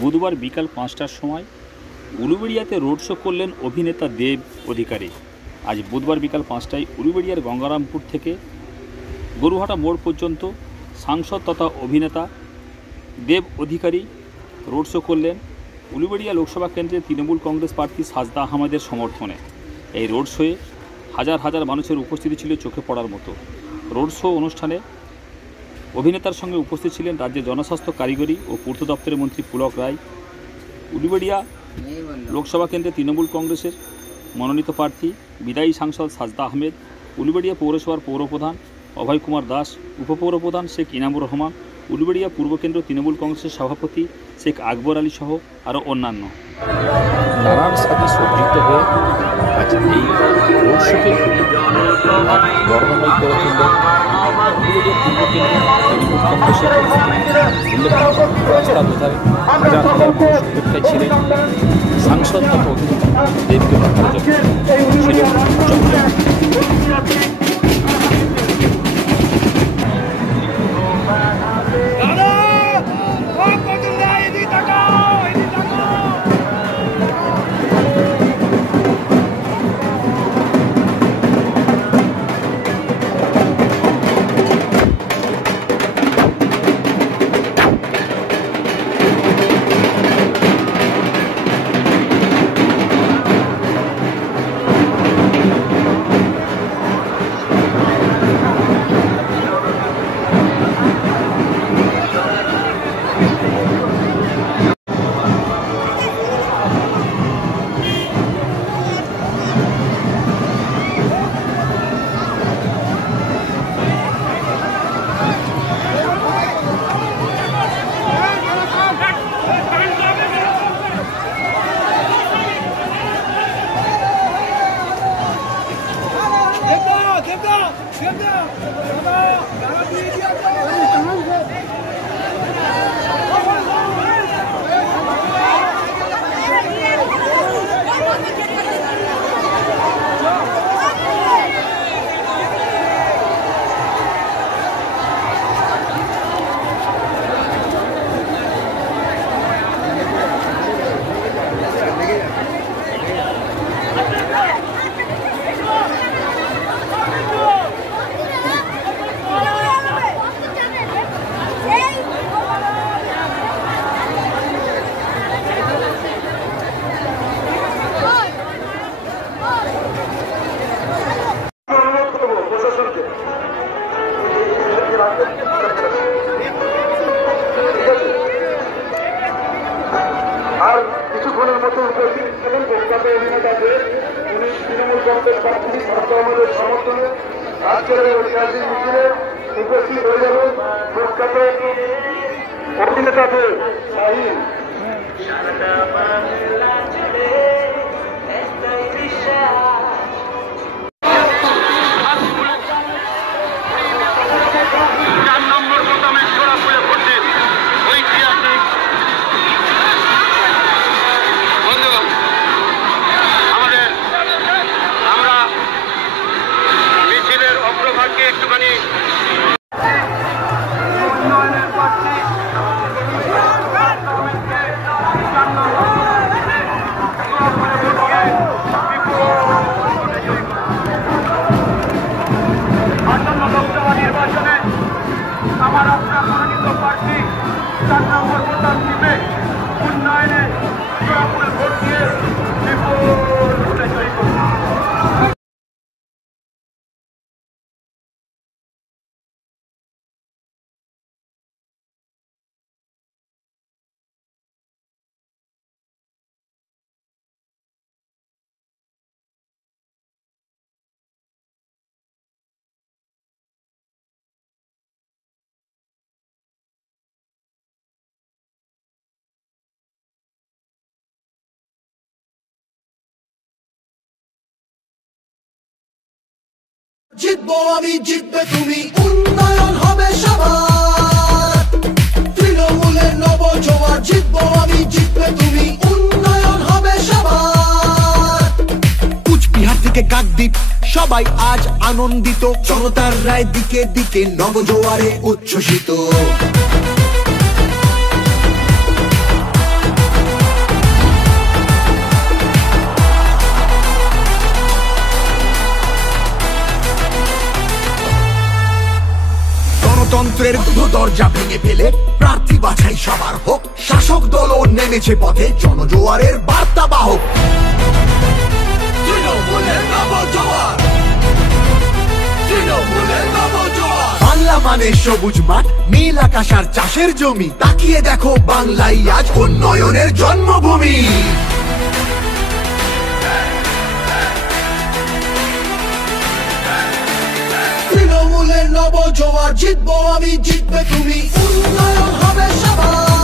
বুধবার বিকাল ৫টার সময় উলুবেড়িয়াতে রোড শো করলেন অভিনেতা দেব অধিকারী। আজ বুধবার বিকাল ৫টায় উলুবেড়িয়ার গঙ্গারামপুর থেকে গরুহাটা মোড় পর্যন্ত সাংসদ তথা অভিনেতা দেব অধিকারী রোড শো করলেন উলুবেড়িয়া লোকসভা কেন্দ্রের তৃণমূল কংগ্রেস প্রার্থী সাজদা আহমেদের সমর্থনে। এই রোড শোয়ে হাজার হাজার মানুষের উপস্থিতি ছিল চোখে পড়ার মতো। রোড শো অনুষ্ঠানে অভিনেতার সঙ্গে উপস্থিত ছিলেন রাজ্যের জনস্বাস্থ্য, কারিগরি ও পূর্ত দপ্তরের মন্ত্রী পুলক রায়, উলুবেড়িয়া লোকসভা কেন্দ্রে তৃণমূল কংগ্রেসের মনোনীত প্রার্থী বিদায়ী সাংসদ সাজদা আহমেদ, উলুবেড়িয়া পৌরসভার পৌরপ্রধান অভয় কুমার দাস, উপপৌরপ্রধান শেখ ইনামুর রহমান, উলুবেড়িয়া পূর্ব কেন্দ্র তৃণমূল কংগ্রেসের সভাপতি শেখ আকবর আলী সহ আরও অন্যান্য নানান সাথে সজ্জিত হয়ে আজ এই রোড শোকে বর্ণময় করে তুললেন উলুবেড়িয়া পূর্ব কেন্দ্র তৃণমূল কংগ্রেসের রাস্তা বোঝায় হাজার হাজার মানুষ অপেক্ষায় ছিলেন সাংসদ তথা অভিনেতা দেবকে দেখার জন্য। আর কিছুক্ষণের মতো উপস্থিত ছিলেন প্রখ্যাত অভিনেতাদের তৃণমূল কংগ্রেস প্রার্থী সাজদা আহমেদের সমর্থনে আজকের ঐতিহাসিক মিছিলে উপস্থিত হয়ে যাবেন প্রখ্যাত অভিনেতাদের শাহিন। জিতবো আমি, জিতবে তুমি, উন্নয়ন হবে সবার। তৃণমূলের নবজোয়ার, জিতবো আমি, জিতবে তুমি, উন্নয়ন হবে সবার। কুচবিহার থেকে কাকদ্বীপ সবাই আজ আনন্দিত, জনতার রায় দিকে দিকে নবজোয়ারে উচ্ছ্বসিত। দরজা ভেঙে ফেলে প্রার্থী বাছাই সবার হোক, শাসক দলও নেমেছে পথে জনজোয়ারের বার্তা বাহক। তৃণমূলের নবজোয়ার, তৃণমূলের নবজোয়ার। বাংলা মানে সবুজ মাঠ, নীল আকাশ আর চাষের জমি, তাকিয়ে দেখো বাংলাই আজ উন্নয়নের জন্মভূমি। তৃণমূলের নবজোয়ার, জিতবো আমি জিতবে তুমি, উন্নয়ন হবে সবার।